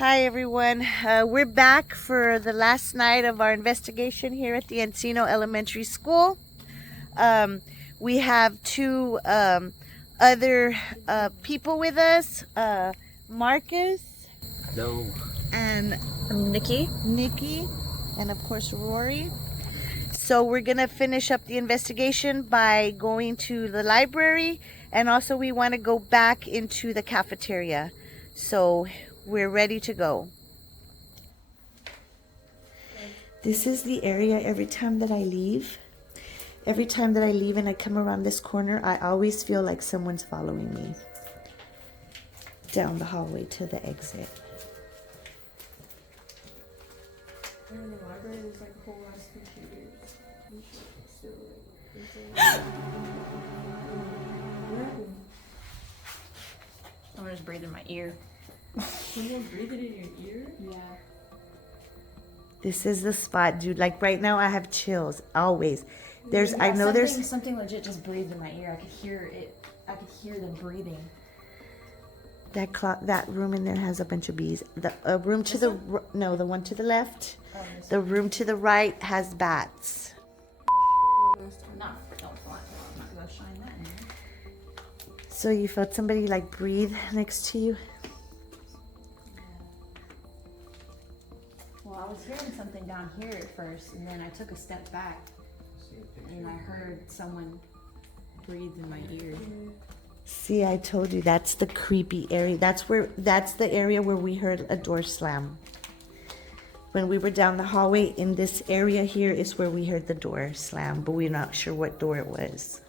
Hi everyone, we're back for the last night of our investigation here at the Encino Elementary School. We have two other people with us, Marcus. Hello. And Nikki, and of course Rory. So we're gonna finish up the investigation by going to the library, and also we want to go back into the cafeteria. So we're ready to go. This is the area every time that I leave. Every time that I leave and I come around this corner, I always feel like someone's following me down the hallway to the exit. In the library, there's like a whole lot of computers. someone just breathed in my ear. Someone breathed in your ear? Yeah. This is the spot, dude. Like right now I have chills, always. I know there's something legit just breathed in my ear. I could hear it. I could hear them breathing. that room in there has a bunch of bees. The room to the the one to the left. The room to the right has bats. Don't fly. I'm not gonna shine that in there. So you felt somebody like breathe next to you? Well, I was hearing something down here at first, and then I took a step back, and I heard someone breathe in my ear. See, I told you that's the creepy area. That's the area where we heard a door slam. When we were down the hallway in this area here is where we heard the door slam, but we're not sure what door it was.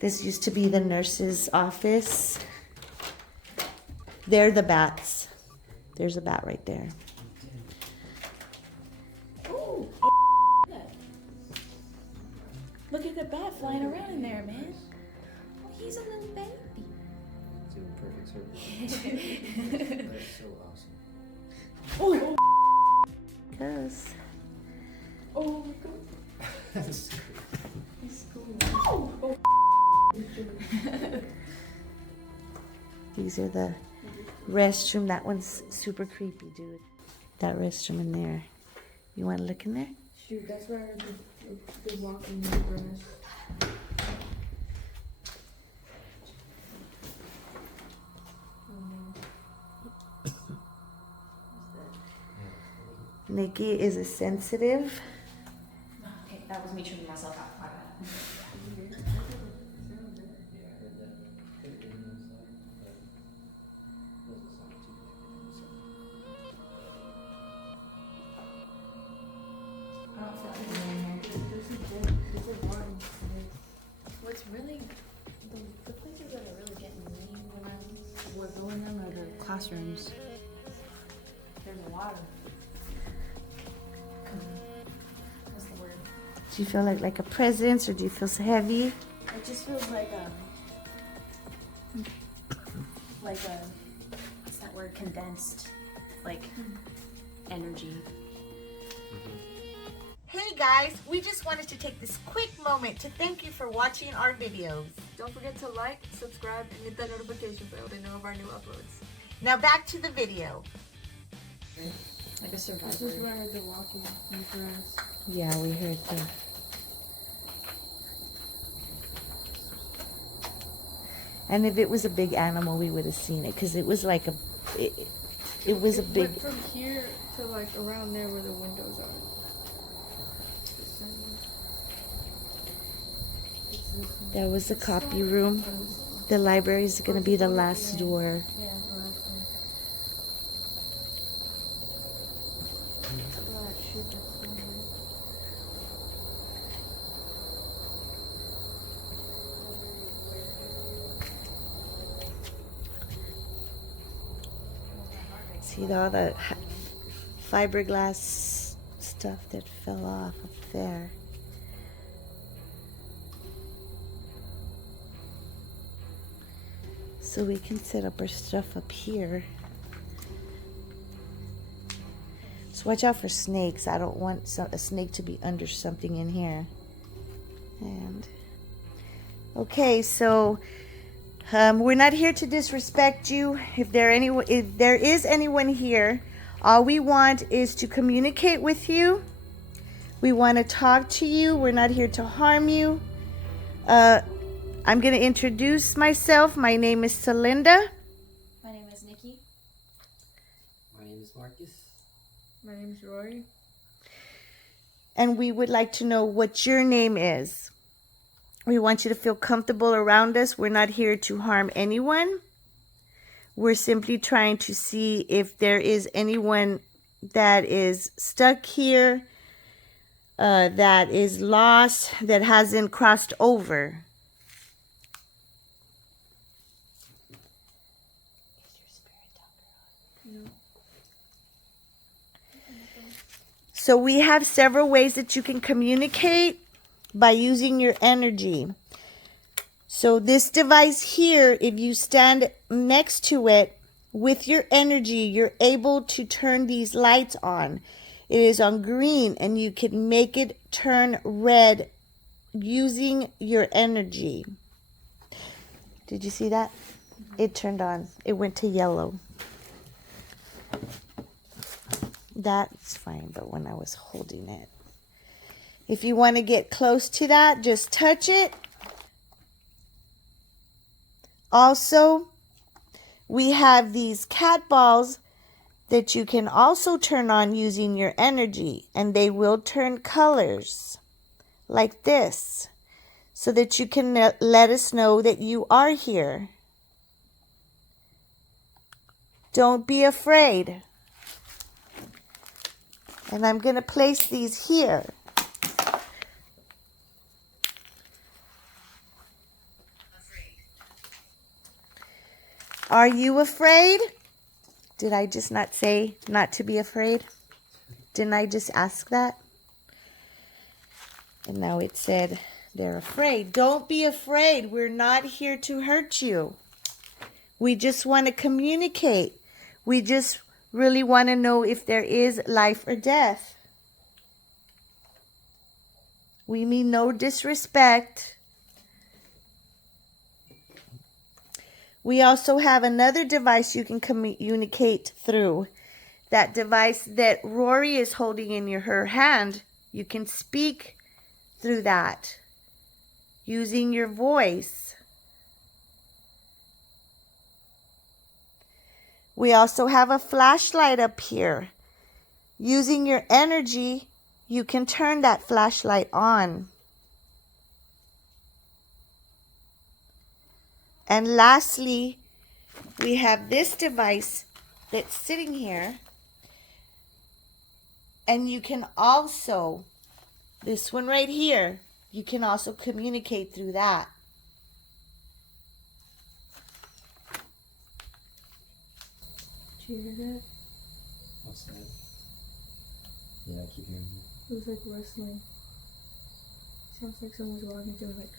This used to be the nurse's office. They're the bats. There's a bat right there. Ooh! Look at the bat flying around in there, man. Oh, he's a little baby. It's in perfect circle. That is so awesome. Oh! Cause Oh my god. That's He's cool. Oh! these are the restroom. That one's super creepy, dude. That restroom in there. You want to look in there? Shoot, that's where the walking in the grass. Nikki is a sensitive. Okay, that was me tripping myself out. My bad. I don't feel anything in there. There's a bar in What's really the places that are really getting me when we're going them are the classrooms. There's a lot of what's the word? Do you feel like a presence, or do you feel so heavy? It just feels like what's that word? Condensed, like energy. Hey guys, we just wanted to take this quick moment to thank you for watching our videos. Don't forget to like, subscribe, and hit that notification bell to know of our new uploads. Now back to the video. Like a This is survivor. where I heard the walking in the grass. Yeah, we heard that. And if it was a big animal, we would have seen it, because it was like it was a big. Went from here to like around there where the windows are. There was a copy room. The library is going to be the last door. Yeah, the last one. Oh, shoot, that's down there. See all the fiberglass stuff that fell off up there. So we can set up our stuff up here. So watch out for snakes. I don't want a snake to be under something in here. And okay, so We're not here to disrespect you. If there is anyone here, all we want is to communicate with you. We want to talk to you. We're not here to harm you. I'm going to introduce myself. My name is Celinda. My name is Nikki. My name is Marcus. My name's Rory. And we would like to know what your name is. We want you to feel comfortable around us. We're not here to harm anyone. We're simply trying to see if there is anyone that is stuck here, that is lost, that hasn't crossed over. So we have several ways that you can communicate by using your energy. So this device here, if you stand next to it with your energy, you're able to turn these lights on. It is on green and you can make it turn red using your energy. Did you see that? It turned on. It went to yellow. That's fine, but when I was holding it. If you want to get close to that, just touch it. Also, we have these cat balls that you can also turn on using your energy, and they will turn colors like this so that you can let us know that you are here. Don't be afraid. And I'm going to place these here. Are you afraid? Did I just not say not to be afraid? Didn't I just ask that? And now it said they're afraid. Don't be afraid. We're not here to hurt you. We just want to communicate. We just really want to know if there is life or death. We mean no disrespect. We also have another device you can communicate through. That device that Rory is holding in her hand, you can speak through that using your voice. We also have a flashlight up here. Using your energy, you can turn that flashlight on. And lastly, we have this device that's sitting here. And you can also, this one right here, you can also communicate through that. Did you hear that? What's that? Yeah, I keep hearing it. It was like rustling. Sounds like someone's walking through like.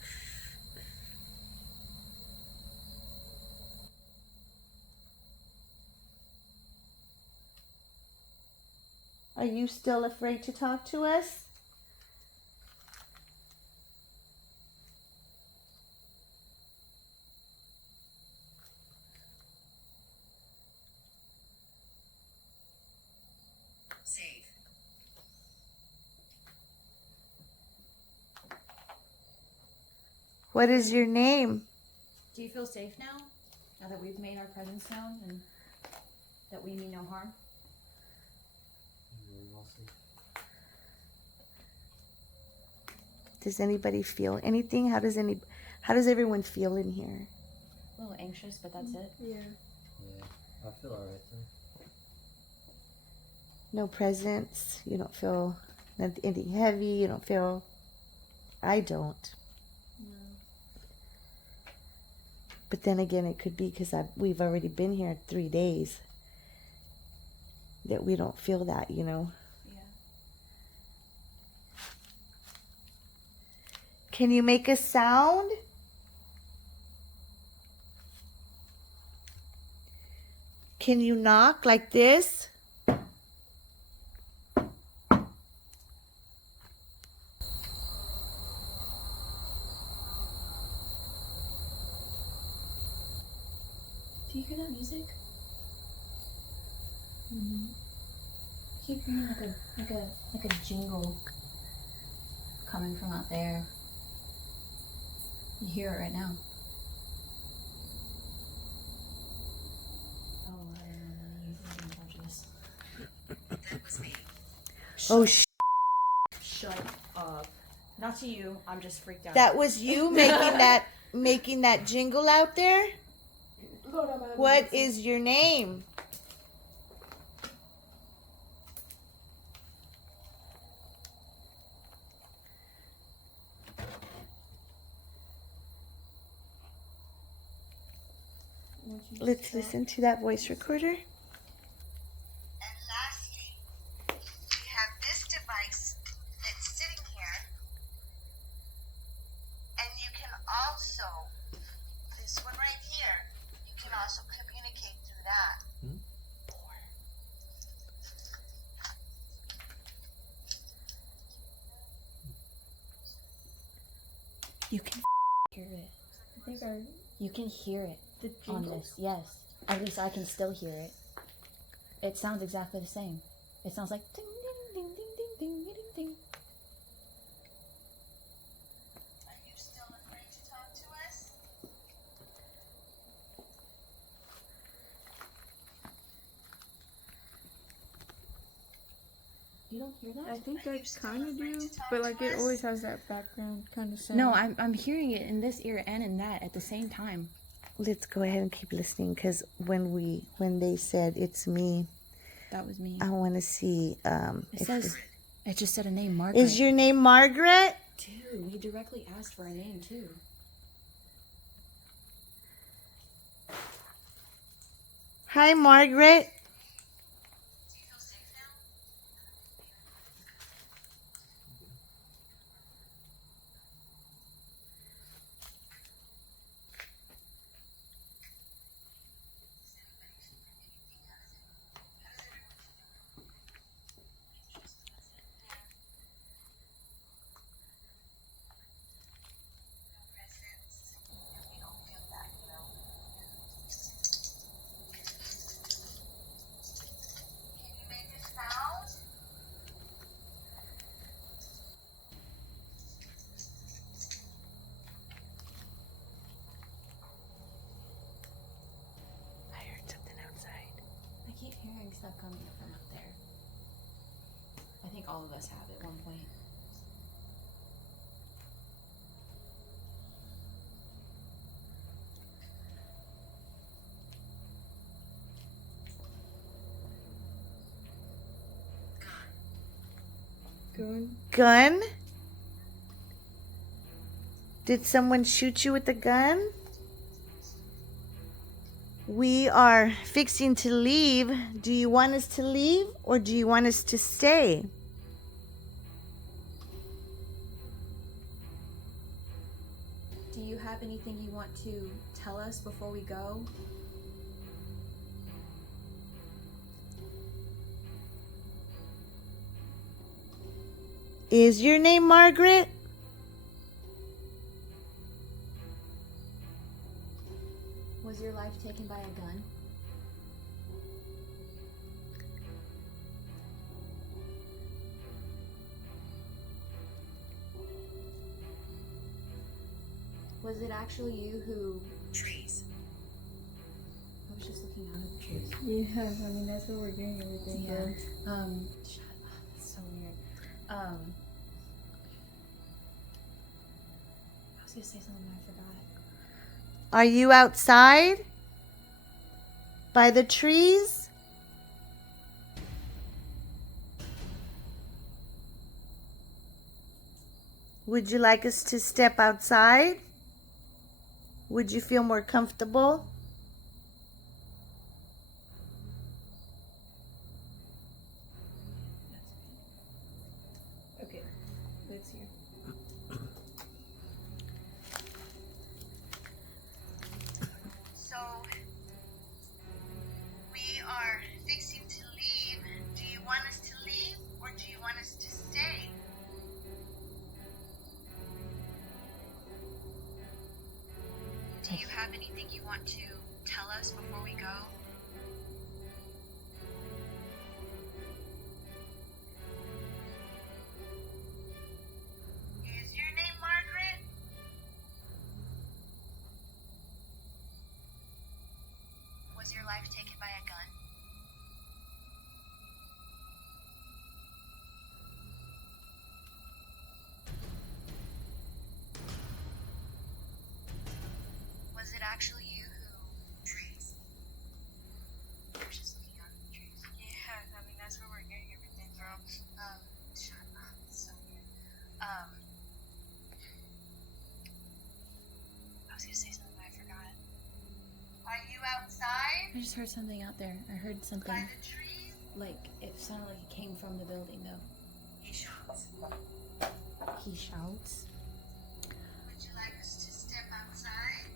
Are you still afraid to talk to us? Save. What is your name? Do you feel safe now? Now that we've made our presence known and that we mean no harm? Very well said. Does anybody feel anything? How does everyone feel in here? A little anxious, but that's it. Yeah. Yeah, I feel alright though. No presence. You don't feel anything heavy. You don't feel. I don't. No. But then again, it could be because we've already been here 3 days. That we don't feel that, you know. Yeah. Can you make a sound? Can you knock like this? Mm-hmm. Keep hearing like a jingle coming from out there. You hear it right now. Oh, I don't know. You didn't touch this. That was me. Oh, Shut up. Not to you. I'm just freaked out. that was you making that jingle out there? What is your name? Let's listen to that voice recorder. And lastly, we have this device that's sitting here. And you can also, this one right here, you can also communicate through that. You can hear it. You can hear it on this. Yes. At least I can still hear it. It sounds exactly the same. It sounds like ding ding ding ding ding ding ding ding. Are you still afraid to talk to us? You don't hear that? I think I kind of do, but like it always has that background kind of sound. No, I'm hearing it in this ear and in that at the same time. Let's go ahead and keep listening because when they said it's me, That was me. I want to see. It says, it just said a name, Margaret. Is your name Margaret? Dude, we directly asked for a name too. Hi, Margaret. Do you feel safe now? Can you make a sound? I heard something outside. I keep hearing stuff coming from up there. I think all of us have at one point. Gun? Did someone shoot you with a gun? We are fixing to leave. Do you want us to leave or do you want us to stay? Do you have anything you want to tell us before we go? Is your name Margaret? Was your life taken by a gun? Was it actually you who... Trees. I was just looking out at the trees. Yeah, I mean that's what we're doing everything. Yeah. for. Shut up. That's so weird. I was gonna say something but I forgot. Are you outside? By the trees? Would you like us to step outside? Would you feel more comfortable? Okay, let's hear. So, we are fixing to leave. Do you want us to leave or do you want us to stay? Do you have anything you want to tell us before we go? life taken by a gun? Was it actually you who... Trees. I was just looking out at the trees. Yeah, I mean, that's where we're getting everything from. Shut up. It's so weird. I was gonna say something, but I forgot. Are you outside? I just heard something out there. I heard something. By the trees? Like, it sounded like it came from the building, though. He shouts. He shouts. Would you like us to step outside?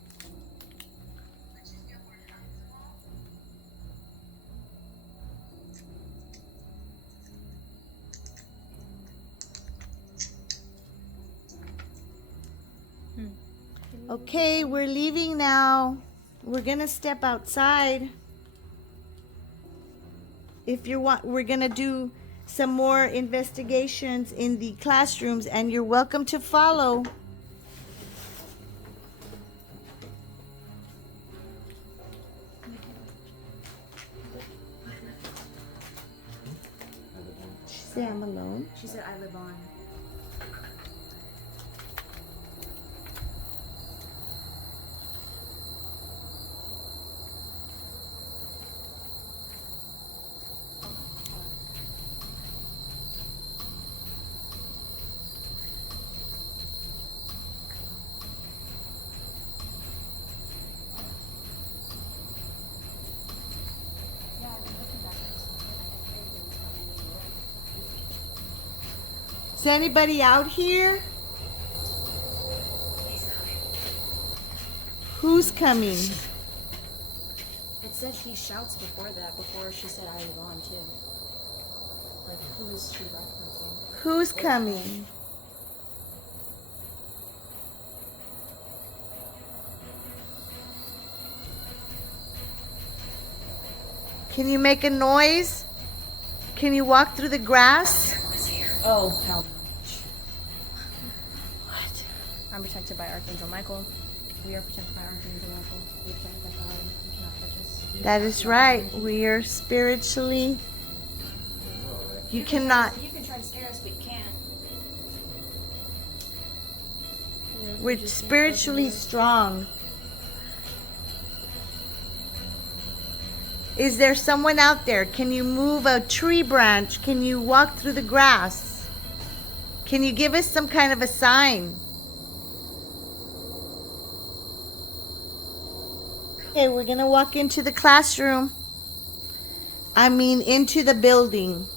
Would you feel more comfortable? Okay, we're leaving now. We're gonna step outside. If you want, we're gonna do some more investigations in the classrooms, and you're welcome to follow. She said I'm alone. She said, I live on. Is anybody out here? Who's coming? It said he shouts before that, before she said I live on, too. Like, who is she referencing? Who's coming? Can you make a noise? Can you walk through the grass? Oh, hell no. What? I'm protected by Archangel Michael. We are protected by Archangel Michael. We are protected by God. You cannot touch us. That is right. We are spiritually. You cannot. You can try to scare us, but you can't. We're spiritually strong. Is there someone out there? Can you move a tree branch? Can you walk through the grass? Can you give us some kind of a sign? Okay, we're gonna walk into the classroom. I mean, into the building.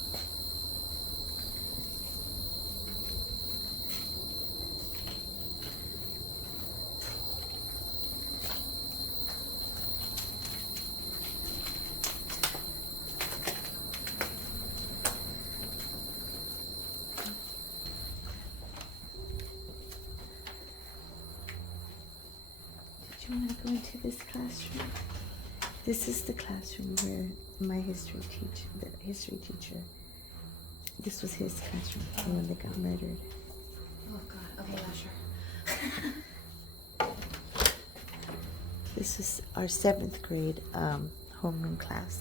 Do you want to go into this classroom? This is the classroom where my history teacher, this was his classroom, the one that got murdered. Oh, God. Okay, yeah, sure. This is our 7th grade homeroom class.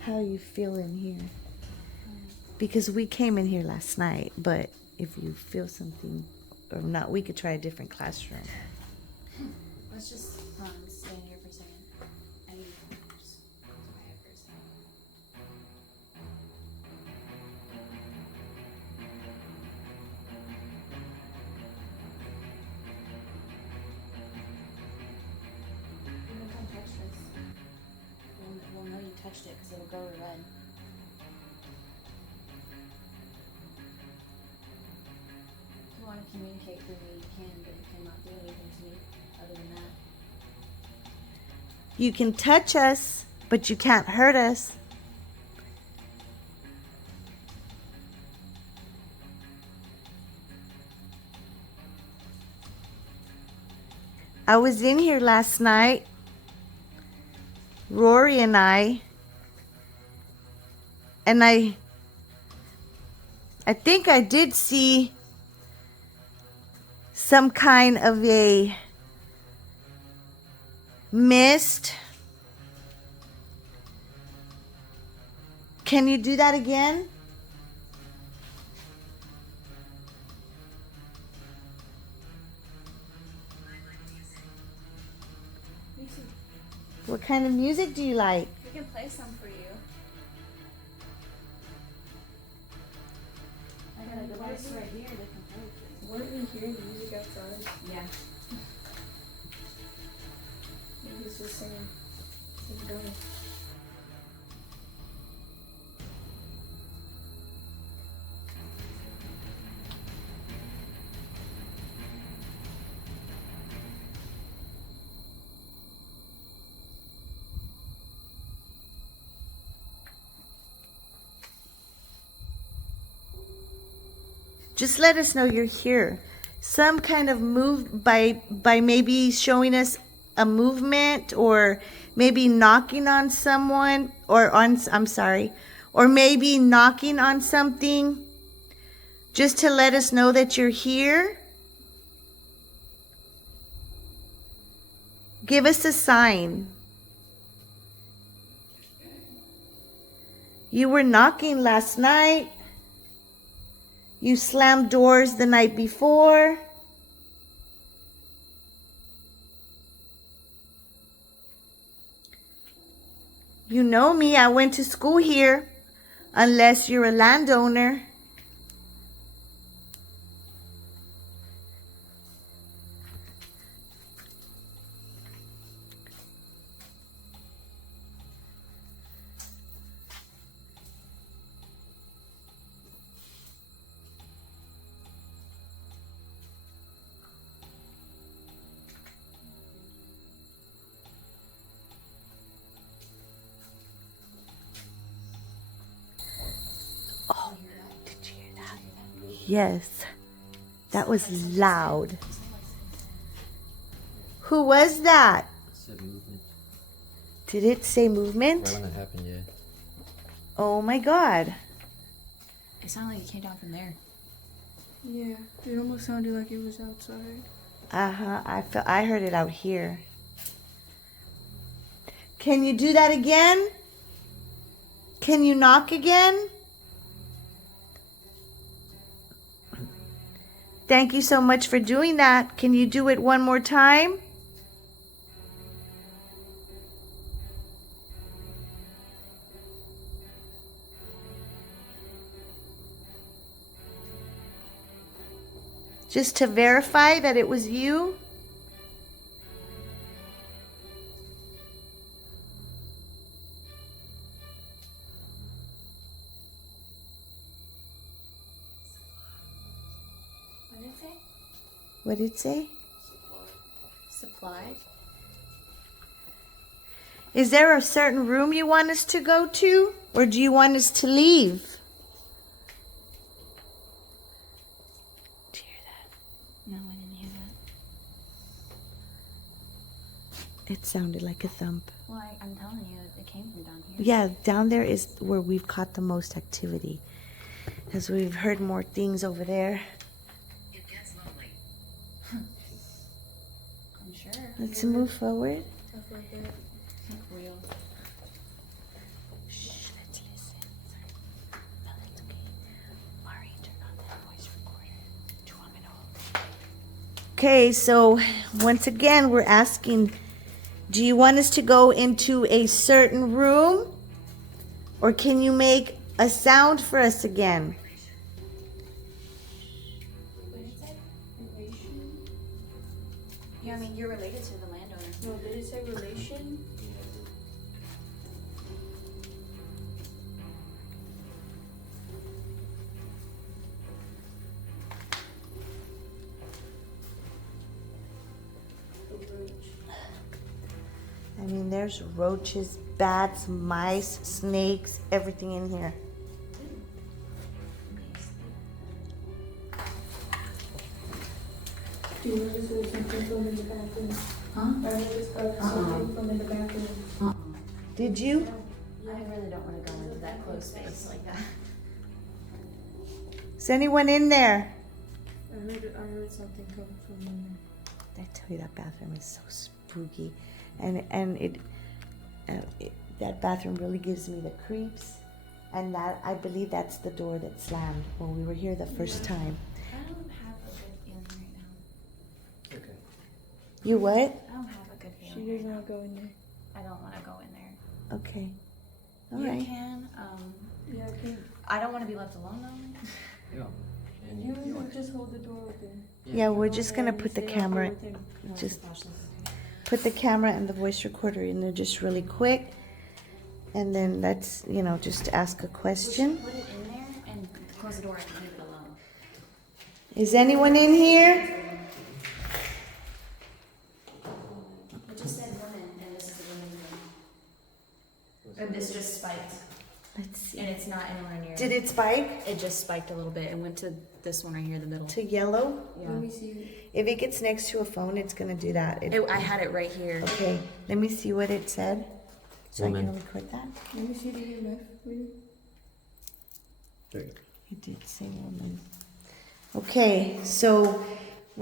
How are you feeling here? Because we came in here last night, but if you feel something or not, we could try a different classroom. Let's just stand here for a second. I need to just go quiet for a second. Don't touch this. We'll know you touched it because it'll go red. If you want to communicate through me, you can, but you cannot do anything to me other than that. You can touch us, but you can't hurt us. I was in here last night, Rory and I think I did see some kind of a mist Can you do that again? Me too. What kind of music do you like? We can play some for you. I got a device right here that can play it. Weren't we hearing music outside? Yeah. Maybe it's the same. Same guy. Just let us know you're here. Some kind of move by maybe showing us a movement, or maybe knocking on someone, or I'm sorry, or maybe knocking on something, just to let us know that you're here. Give us a sign. You were knocking last night. You slammed doors the night before. You know me, I went to school here, unless you're a landowner. Oh, did you hear that? Yes, that was loud. Who was that? Said movement. Did it say Right movement? when that happened, yeah. Oh my God. It sounded like it came down from there. Yeah, it almost sounded like it was outside. Uh-huh, I heard it out here. Can you do that again? Can you knock again? Thank you so much for doing that. Can you do it one more time? Just to verify that it was you? What did it say? What did it say? Supply. Is there a certain room you want us to go to? Or do you want us to leave? Did you hear that? No, I didn't hear that. It sounded like a thump. Well, I'm telling you, it came from down here. Yeah, down there is where we've caught the most activity. Because we've heard more things over there. It gets lonely. I'm sure. Let's move forward. Stuff like that. Real. Shh, let's listen. No, that's okay. Mari, turn on that voice recorder. Do you want me to hold it? Okay, so once again, we're asking, do you want us to go into a certain room? Or can you make a sound for us again? What did it say? Relation? Yeah, I mean, you're related to the landowner. No, did it say relation? I mean, there's roaches, bats, mice, snakes, everything in here. Do you notice there was something from in the bathroom? Huh? I noticed something from in the bathroom. Uh-uh. Did you? I really don't want to go into that closed space like that. Is anyone in there? I heard something come from in I tell you, that bathroom is so spooky, and that bathroom really gives me the creeps. And that, I believe that's the door that slammed when we were here the first time. I don't have a good feeling right now. Okay. You what? I don't have a good She feeling. doesn't Right want to go in there. now. I don't want to go in there. Okay. All You right. can. Yeah, I think I don't want to be left alone though. Yeah. And you just hold the door open. Yeah, we're Go just ahead gonna and put the stay out camera, there with him. just put the camera and the voice recorder in there just really quick. And then let's, just ask a question. Put it in there and close the door and leave it alone. Is anyone in here? It just said women, and this is a women's room. And this just spiked, Let's see. and it's not anywhere near. Did it spike It just spiked a little bit and went to this one right here in the middle. to yellow? Yeah. Let me see. If it gets next to a phone, it's gonna do that. I had it right here. Okay, let me see what it said, so I Woman. can record that. Let me see to your left. Really? there you go. It did say woman. Okay, so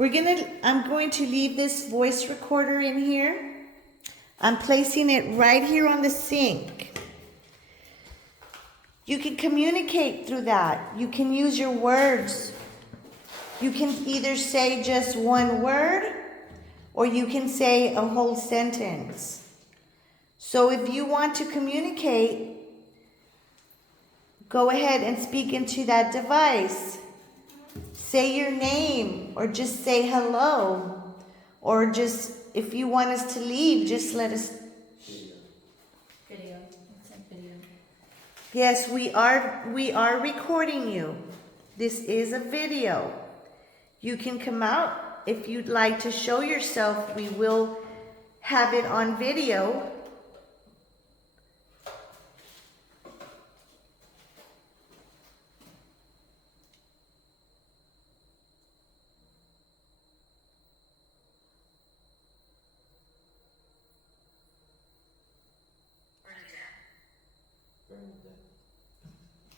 I'm going to leave this voice recorder in here. I'm placing it right here on the sink. You can communicate through that. You can use your words. You can either say just one word or you can say a whole sentence. So if you want to communicate, go ahead and speak into that device. Say your name or just say hello. Or just, if you want us to leave, just let us. Video. It said video. Yes, we are recording you. This is a video. You can come out if you'd like to show yourself. We will have it on video.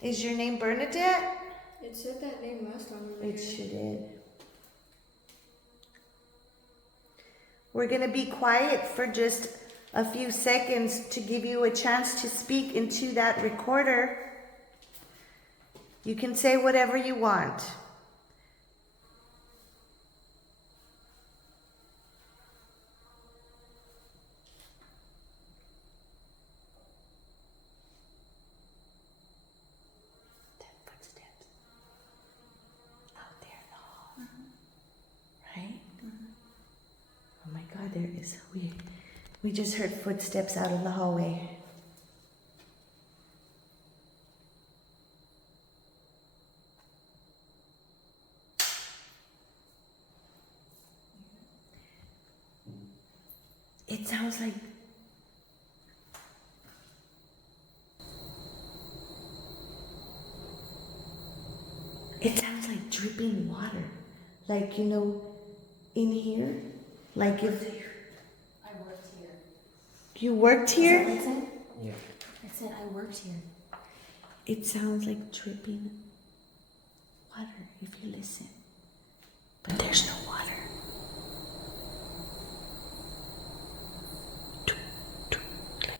Is your name Bernadette? It said that name last time we were It here. sure did. We're going to be quiet for just a few seconds to give you a chance to speak into that recorder. You can say whatever you want. Footsteps out there in the hall, right? Oh my God, there is. We just heard footsteps out in the hallway. It sounds like. It sounds like dripping water. Like, in here. Like if I worked here. you worked here, Is that what it said? Yeah. It said I worked here. it sounds like dripping water if you listen. But there's no water.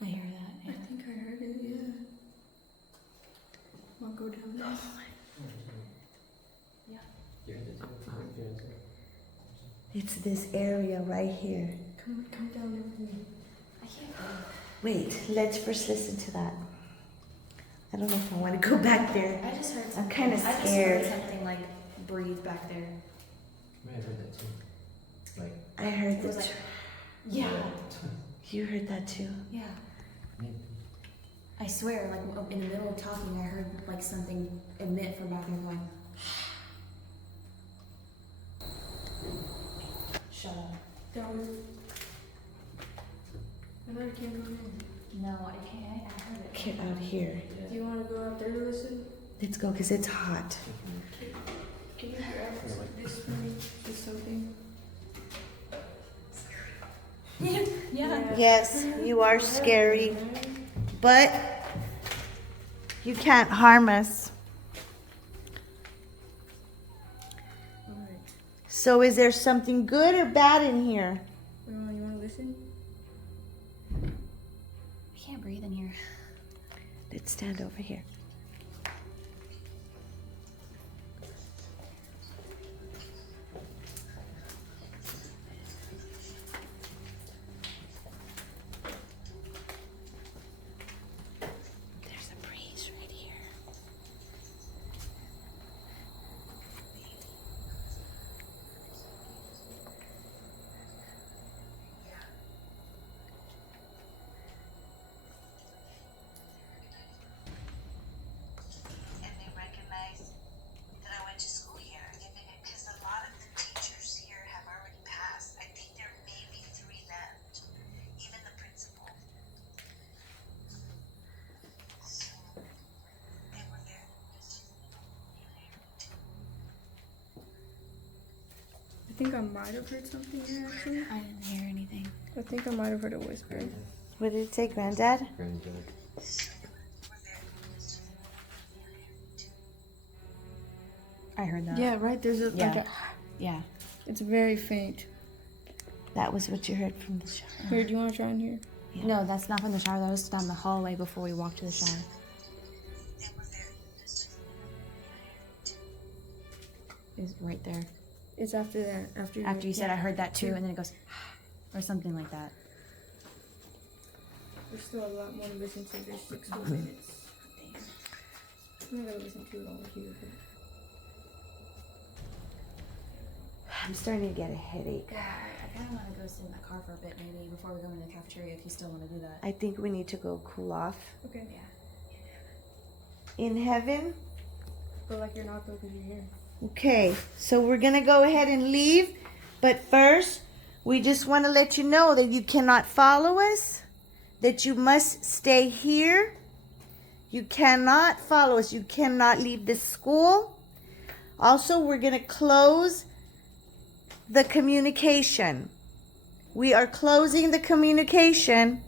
I hear that. I think I heard it, yeah. I'll go down there. Yeah. You heard it too? You heard it too? It's this area right here. Come down there with me. I can't breathe. Wait, let's first listen to that. I don't know if I want to go back there. I just heard something. kinda I just scared. heard something like breathe back there. I might have heard that too. Like, I heard It was that. like, yeah, You heard that too. yeah. maybe. I swear, like in the middle of talking, I heard like something emit from back there going. Shut up. Down. I know you can't go in. No, I can't. I heard it. Get out here. Do you want to go out there to listen? Let's go because it's hot. Can you grab this for me? Just something? Yeah. Yes, you are scary, but you can't harm us. Alright. So is there something good or bad in here? You want to listen? I can't breathe in here. Let's stand over here. think I might have heard something there actually. I didn't hear anything. I think I might have heard a whisper. What did it say, Granddad? Granddad. I heard that. Yeah, right. There's a Yeah. like a. Yeah. It's very faint. That was what you heard from the shower. Here, do you want to try in here? Yeah. No, that's not from the shower. That was down the hallway before we walked to the shower. Is right there. It's after that. After you said I heard that too, and then it goes, or something like that. There's still a lot more to listen to. There's 6 more minutes. I'm not gonna listen to it all here. But I'm starting to get a headache. Yeah, I kind of want to go sit in the car for a bit, maybe before we go into the cafeteria. If you still want to do that. I think we need to go cool off. okay. Yeah. In heaven? But like you're not though, because you're here. Okay, so we're gonna go ahead and leave, but first, we just want to let you know that you cannot follow us, that you must stay here. You cannot follow us. You cannot leave this school. Also, we're gonna close the communication. We are closing the communication.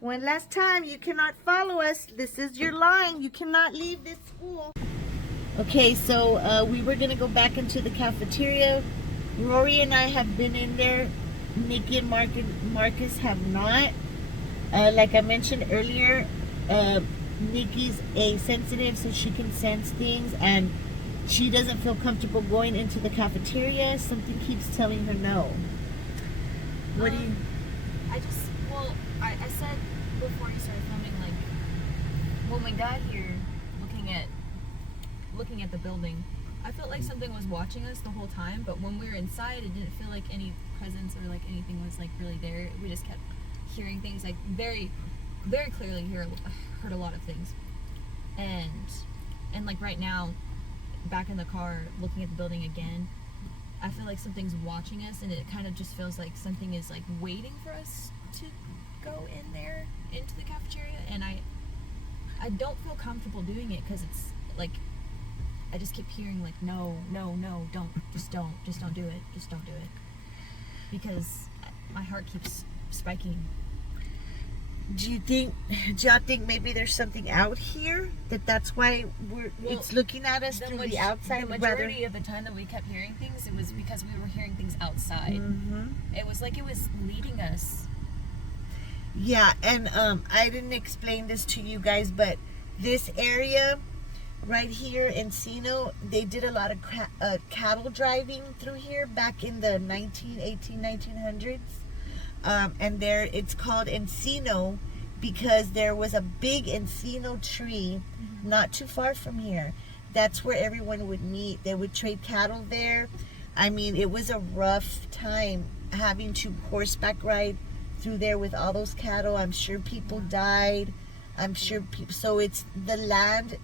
One last time, you cannot follow us. This is your line. You cannot leave this school. Okay, so we were gonna go back into the cafeteria. Rory and I have been in there. Nikki and Marcus have not. Like I mentioned earlier, Nikki's a sensitive, so she can sense things, and she doesn't feel comfortable going into the cafeteria. Something keeps telling her no. What do you? I said before you started filming, like, when we got here, looking at the building, I felt like something was watching us the whole time, but when we were inside, it didn't feel like any presence or like anything was like really there. We just kept hearing things, like very, very clearly heard a lot of things. And like right now, back in the car, looking at the building again, I feel like something's watching us, and it kind of just feels like something is like waiting for us to go in there into the cafeteria, and I don't feel comfortable doing it because it's like I just keep hearing like no, don't do it, because my heart keeps spiking. Do y'all think maybe there's something out here that's why it's looking at us through the outside? The majority of the time that we kept hearing things, it was because we were hearing things outside. It was like it was leading us. Yeah, and I didn't explain this to you guys, but this area right here in Encino, they did a lot of cattle driving through here back in the 1900s. And there it's called Encino because there was a big Encino tree not too far from here. That's where everyone would meet. They would trade cattle there. I mean, it was a rough time having to horseback ride through there with all those cattle. I'm sure people died. I'm sure so it's the land,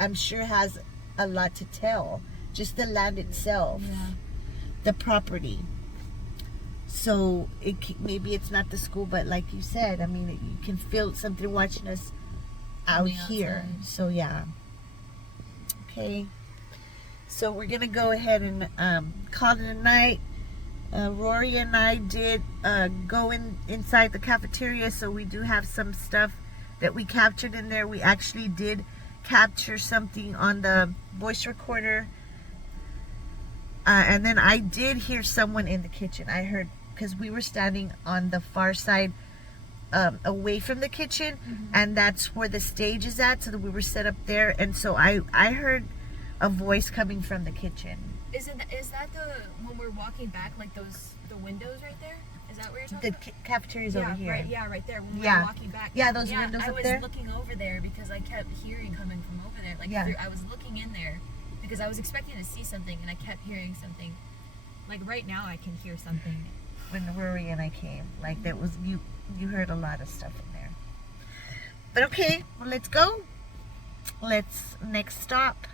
I'm sure, has a lot to tell. Just the land itself, the property. So maybe it's not the school, but like you said, I mean, you can feel something watching us out here. So yeah. Okay. So we're gonna go ahead and call it a night. Rory and I did go inside the cafeteria, so we do have some stuff that we captured in there. We actually did capture something on the voice recorder. And then I did hear someone in the kitchen. I heard, because we were standing on the far side away from the kitchen, and that's where the stage is at, so that we were set up there. And so I heard a voice coming from the kitchen. Is that the when we're walking back, like the windows right there? Is that where you're talking The about? cafeteria's over here. Right there. When we Yeah. were walking back. Yeah, those windows I up was there. looking over there because I kept hearing coming from over there. Like Yeah. I was looking in there because I was expecting to see something and I kept hearing something. Like right now, I can hear something. When Rory and I came, like that was you heard a lot of stuff in there. But okay, well let's go. Let's next stop.